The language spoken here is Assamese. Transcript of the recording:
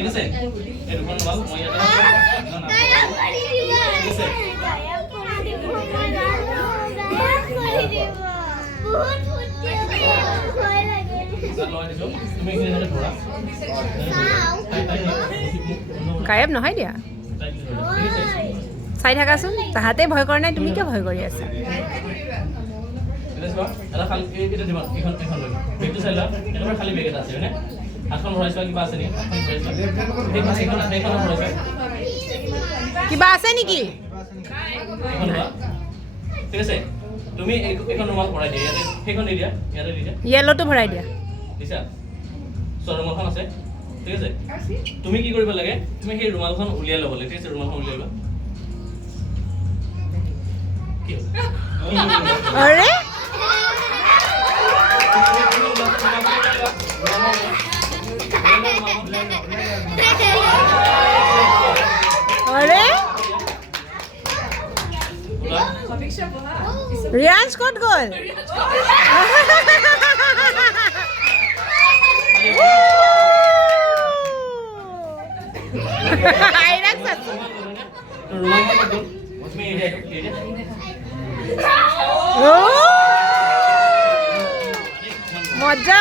ঠিক আছে এই দুখন ৰুমাল মই ইয়াতে ঠিক আছে গায়ব নহয় দিয়া চাই থাকাচোন তাহাঁতে ভয় কৰা নাই তুমি কিয় ভয় কৰি আছা এটা খালি এটা দিবা এখন এখন লৈ বেগটো চাই লোৱা এটা খালি বেগ এটা আছে হয়নে হাতখন ভৰাইছোৱা কিবা আছে নেকি হাতখন ভৰাইছোৱা কিবা আছে নেকি ঠিক আছে তুমি এখন ৰুমাল ভৰাই দিয়া ইয়াতে সেইখন দি দিয়া ইয়াতে দি দিয়া য়েলোটো ভৰাই দিয়া দিছা ৰুমালখন আছে ঠিক আছে তুমি কি কৰিব লাগে তুমি সেই ৰুমালখন উলিয়াই ল'ব লাগে ঠিক আছে ৰুমালখন উলিয়াই লোৱা আৰে আৰে ৰিয়াজ ক'ত গ'ল মজা